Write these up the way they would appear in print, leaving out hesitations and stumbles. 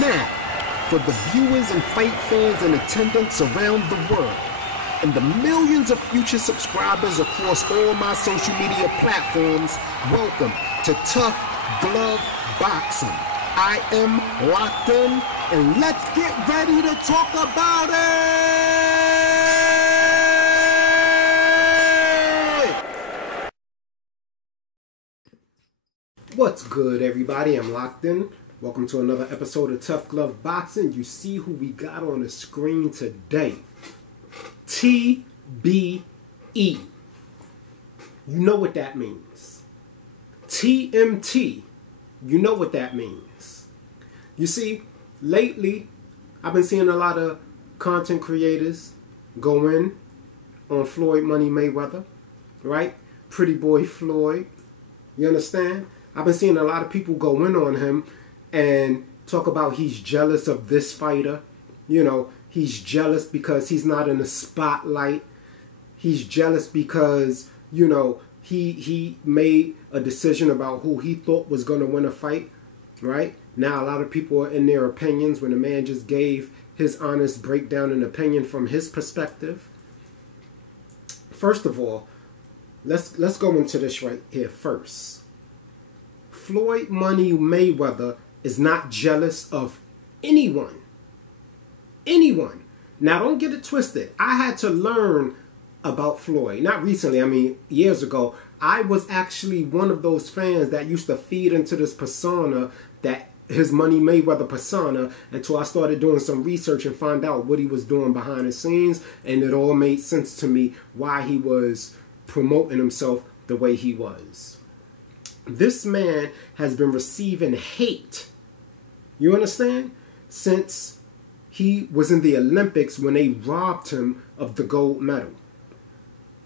Now, for the viewers and fight fans in attendance around the world, and the millions of future subscribers across all my social media platforms, welcome to Tough Glove Boxing. I am locked in, and let's get ready to talk about it! What's good, everybody? I'm locked in. Welcome to another episode of Tough Glove Boxing. You see who we got on the screen today. TBE. You know what that means. TMT. You know what that means. You see, lately, I've been seeing a lot of content creators go in on Floyd Mayweather, right? Pretty boy Floyd. You understand? I've been seeing a lot of people go in on him and talk about he's jealous of this fighter. You know, he's jealous because he's not in the spotlight. He's jealous because, you know, he made a decision about who he thought was going to win a fight, right? Now, a lot of people are in their opinions when the man just gave his honest breakdown and opinion from his perspective. First of all, let's go into this right here first. Floyd Mayweather is not jealous of anyone. Anyone. Now, don't get it twisted. I had to learn about Floyd. Not recently, I mean, years ago. I was actually one of those fans that used to feed into this persona, that his Mayweather persona, until I started doing some research and find out what he was doing behind the scenes, and it all made sense to me why he was promoting himself the way he was. This man has been receiving hate, you understand, since he was in the Olympics when they robbed him of the gold medal,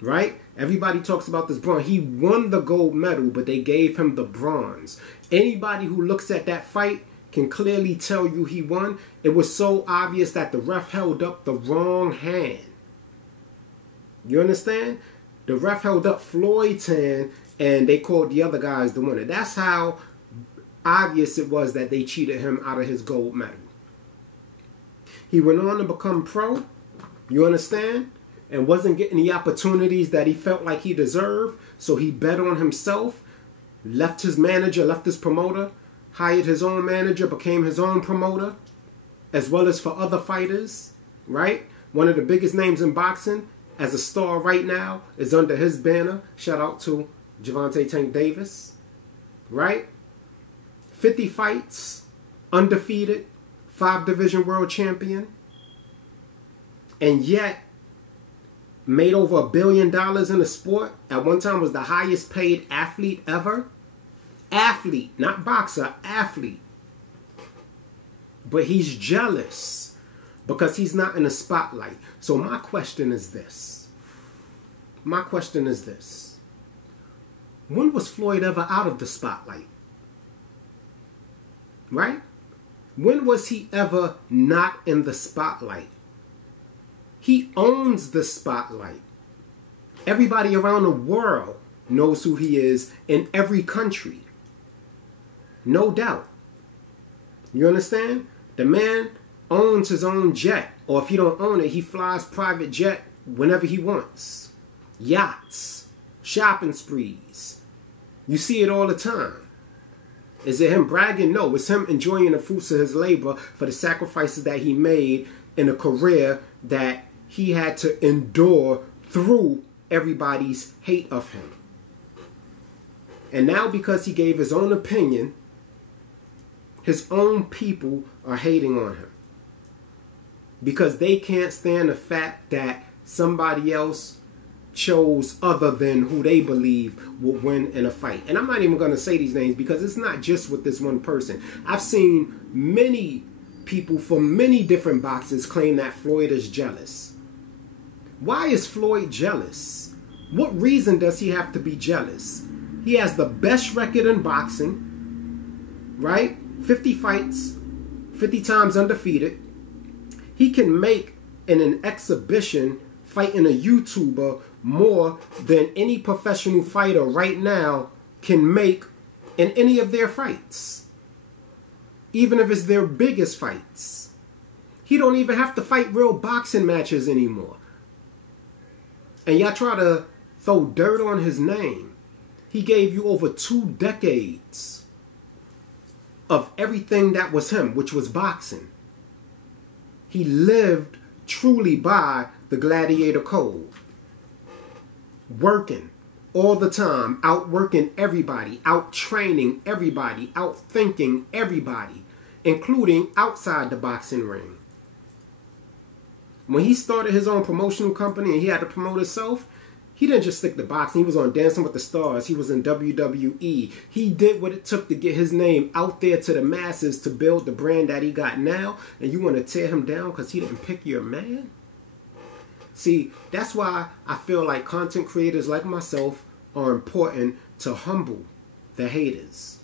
right? Everybody talks about this bronze. He won the gold medal, but they gave him the bronze. Anybody who looks at that fight can clearly tell you he won. It was so obvious that the ref held up the wrong hand. You understand? The ref held up Floyd's hand, and they called the other guys the winner. That's how obvious it was that they cheated him out of his gold medal. He went on to become pro, you understand, and wasn't getting the opportunities that he felt like he deserved, so he bet on himself, left his manager, left his promoter, hired his own manager, became his own promoter, as well as for other fighters, right? One of the biggest names in boxing as a star right now is under his banner. Shout out to Javonte Davis, right? 50 fights, undefeated, 5-division world champion, and yet made over $1 billion in the sport. At one time was the highest paid athlete ever. Athlete, not boxer, athlete. But he's jealous because he's not in the spotlight. So my question is this. My question is this. When was Floyd ever out of the spotlight? Right? When was he ever not in the spotlight? He owns the spotlight. Everybody around the world knows who he is in every country. No doubt. You understand? The man owns his own jet. Or if you don't own it, he flies private jet whenever he wants. Yachts. Shopping sprees. You see it all the time. Is it him bragging? No, it's him enjoying the fruits of his labor for the sacrifices that he made in a career that he had to endure through everybody's hate of him. And now because he gave his own opinion, his own people are hating on him. Because they can't stand the fact that somebody else chose other than who they believe will win in a fight. And I'm not even going to say these names because it's not just with this one person. I've seen many people from many different boxers claim that Floyd is jealous. Why is Floyd jealous? What reason does he have to be jealous? He has the best record in boxing, right? 50 fights, 50 times undefeated. He can make in an exhibition fighting a YouTuber more than any professional fighter right now can make in any of their fights. even if it's their biggest fights. He don't even have to fight real boxing matches anymore. And y'all try to throw dirt on his name. He gave you over 2 decades of everything that was him, which was boxing. He lived truly by the gladiator code. Working all the time, outworking everybody, out-training everybody, out-thinking everybody, including outside the boxing ring. When he started his own promotional company and he had to promote himself, he didn't just stick to boxing. He was on Dancing with the Stars. He was in WWE. He did what it took to get his name out there to the masses to build the brand that he got now. And you want to tear him down because he didn't pick your man? See, that's why I feel like content creators like myself are important to humble the haters.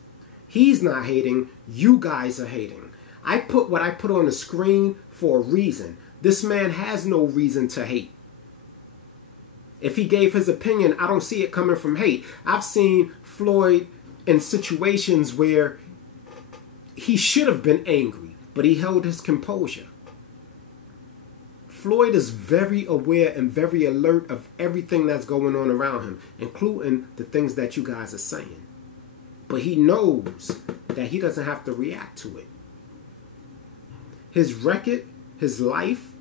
He's not hating. You guys are hating. I put what I put on the screen for a reason. This man has no reason to hate. If he gave his opinion, I don't see it coming from hate. I've seen Floyd in situations where he should have been angry, but he held his composure. Floyd is very aware and very alert of everything that's going on around him, including the things that you guys are saying. But he knows that he doesn't have to react to it. His record, his life,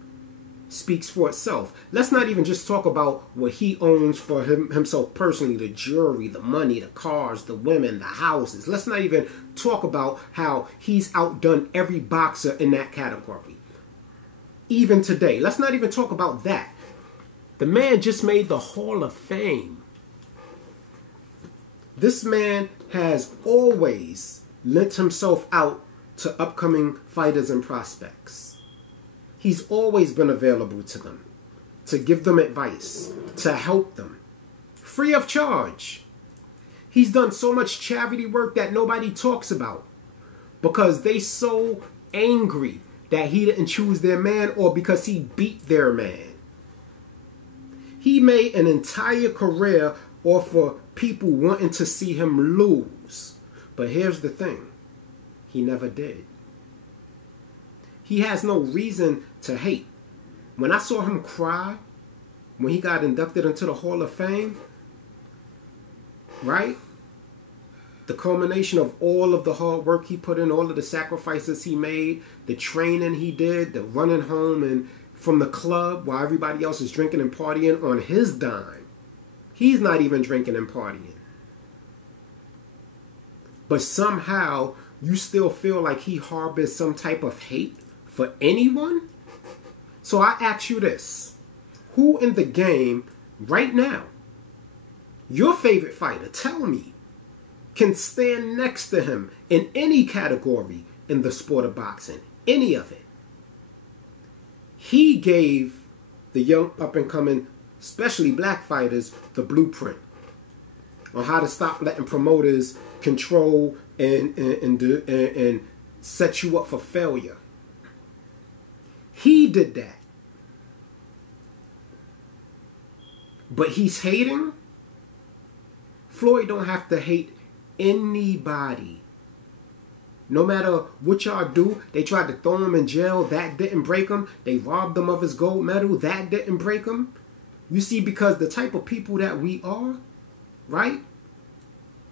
speaks for itself. Let's not even just talk about what he owns for himself personally, the jewelry, the money, the cars, the women, the houses. Let's not even talk about how he's outdone every boxer in that category. Even today, let's not even talk about that. The man just made the Hall of Fame. This man has always lent himself out to upcoming fighters and prospects. He's always been available to them, to give them advice, to help them, free of charge. He's done so much charity work that nobody talks about because they so angry that he didn't choose their man or because he beat their man. He made an entire career off of people wanting to see him lose. But here's the thing, he never did. He has no reason to hate. When I saw him cry when he got inducted into the Hall of Fame, right? The culmination of all of the hard work he put in, all of the sacrifices he made, the training he did, the running home and from the club while everybody else is drinking and partying on his dime. He's not even drinking and partying. But somehow you still feel like he harbors some type of hate for anyone? So I ask you this. Who in the game right now, your favorite fighter, tell me, can stand next to him in any category in the sport of boxing? Any of it. He gave the young up-and-coming, especially black fighters, the blueprint on how to stop letting promoters control and set you up for failure. He did that. But he's hating? Floyd don't have to hate anybody. No matter what y'all do, they tried to throw him in jail. That didn't break him. They robbed him of his gold medal. That didn't break him. You see, because the type of people that we are, right?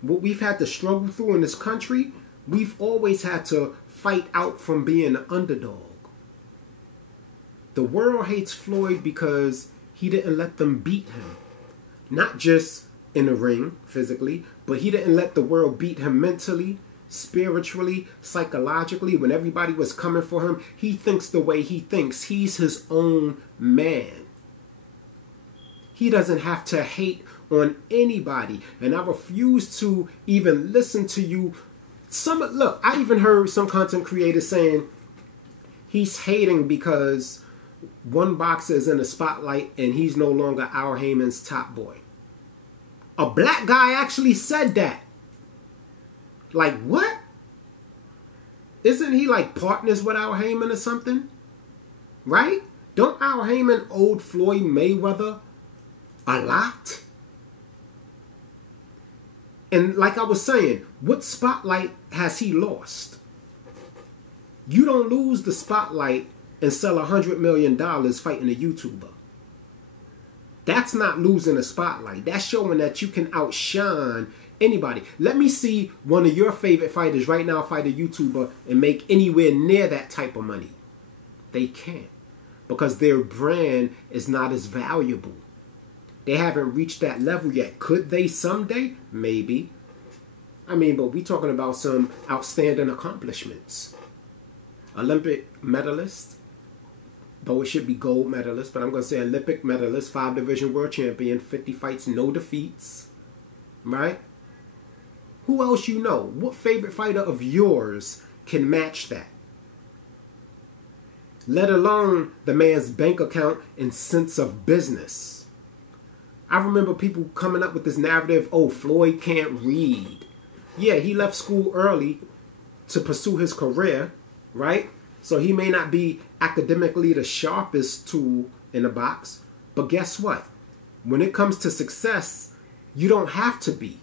What we've had to struggle through in this country, we've always had to fight out from being an underdog. The world hates Floyd because he didn't let them beat him. Not just in the ring, physically, but he didn't let the world beat him mentally, spiritually, psychologically. When everybody was coming for him, he thinks the way he thinks. He's his own man. He doesn't have to hate on anybody. And I refuse to even listen to you. Look, I even heard some content creators saying he's hating because one boxer is in the spotlight and he's no longer Al Heyman's top boy. A black guy actually said that. Like, what? Isn't he like partners with Al Heyman or something? Right? Don't Al Heyman owe Floyd Mayweather a lot? And like I was saying, what spotlight has he lost? You don't lose the spotlight and sell $100 million fighting a YouTuber. That's not losing the spotlight. That's showing that you can outshine anybody. Let me see one of your favorite fighters right now fight a YouTuber and make anywhere near that type of money. They can't, because their brand is not as valuable. They haven't reached that level yet. Could they someday? Maybe. I mean, but we're talking about some outstanding accomplishments. Olympic medalist, though it should be gold medalist, but I'm going to say Olympic medalist, 5-division world champion, 50 fights, no defeats, right? Who else you know? What favorite fighter of yours can match that? Let alone the man's bank account and sense of business. I remember people coming up with this narrative, oh, Floyd can't read. Yeah, he left school early to pursue his career, right? So he may not be academically the sharpest tool in the box, but guess what? When it comes to success, you don't have to be.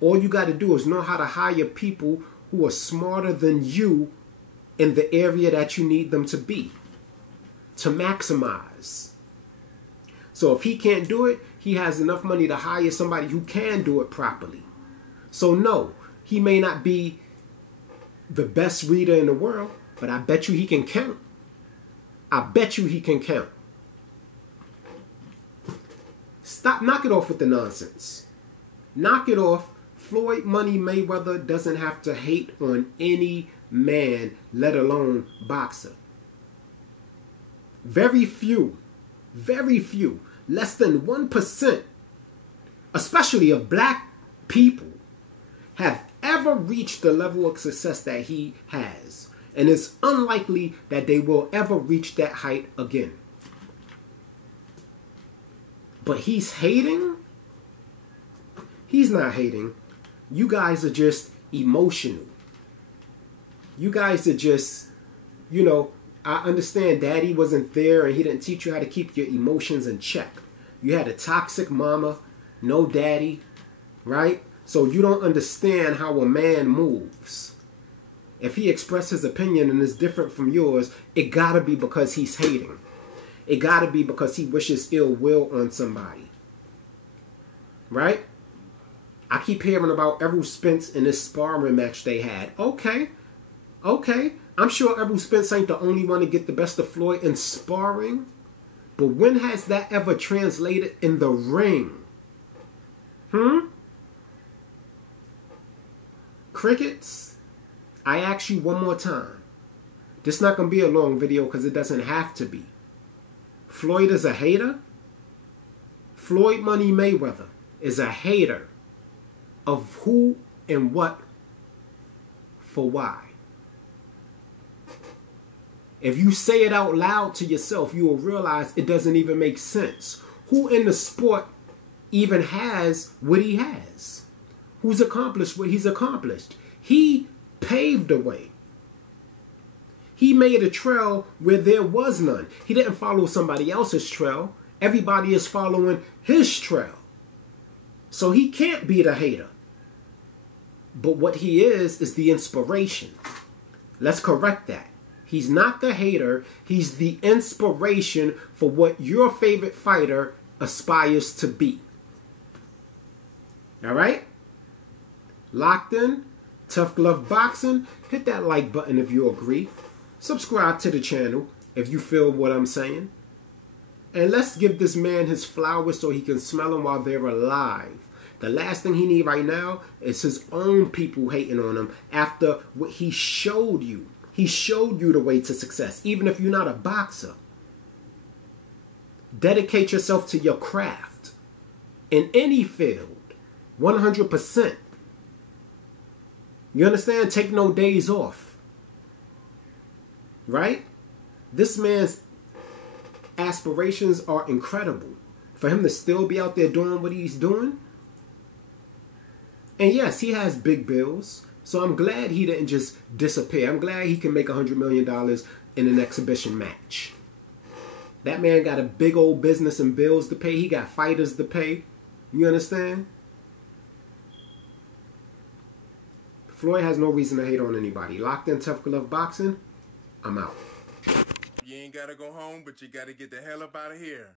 All you got to do is know how to hire people who are smarter than you in the area that you need them to be, to maximize. So if he can't do it, he has enough money to hire somebody who can do it properly. So no, he may not be the best reader in the world, but I bet you he can count. I bet you he can count. Stop, knock it off with the nonsense. Knock it off. Floyd Money Mayweather doesn't have to hate on any man, let alone boxer. Very few, less than 1%, especially of black people, have ever reached the level of success that he has. And it's unlikely that they will ever reach that height again. But he's hating? He's not hating. You guys are just emotional. You guys are just, you know, I understand daddy wasn't there and he didn't teach you how to keep your emotions in check. You had a toxic mama, no daddy, right? So you don't understand how a man moves. If he expresses his opinion and is different from yours, it gotta be because he's hating. It gotta be because he wishes ill will on somebody. Right? I keep hearing about Errol Spence and this sparring match they had. Okay. I'm sure Errol Spence ain't the only one to get the best of Floyd in sparring. But when has that ever translated in the ring? Crickets? I ask you one more time. This is not going to be a long video because it doesn't have to be. Floyd is a hater? Floyd Money Mayweather is a hater of who and what for why. If you say it out loud to yourself, you will realize it doesn't even make sense. Who in the sport even has what he has? Who's accomplished what he's accomplished? He paved the way. He made a trail where there was none. He didn't follow somebody else's trail. Everybody is following his trail. So he can't be the hater. But what he is the inspiration. Let's correct that. He's not the hater. He's the inspiration for what your favorite fighter aspires to be. All right? Locked in? Tough Glove Boxing. Hit that like button if you agree. Subscribe to the channel if you feel what I'm saying. And let's give this man his flowers so he can smell them while they're alive. The last thing he needs right now is his own people hating on him after what he showed you. He showed you the way to success, even if you're not a boxer. Dedicate yourself to your craft in any field, 100%. You understand? Take no days off. Right? This man's aspirations are incredible. For him to still be out there doing what he's doing. And yes, he has big bills. So I'm glad he didn't just disappear. I'm glad he can make $100 million in an exhibition match. That man got a big old business and bills to pay. He got fighters to pay. You understand? Floyd has no reason to hate on anybody. Locked in Tough Glove Boxing. I'm out. You ain't gotta go home, but you gotta get the hell up out of here.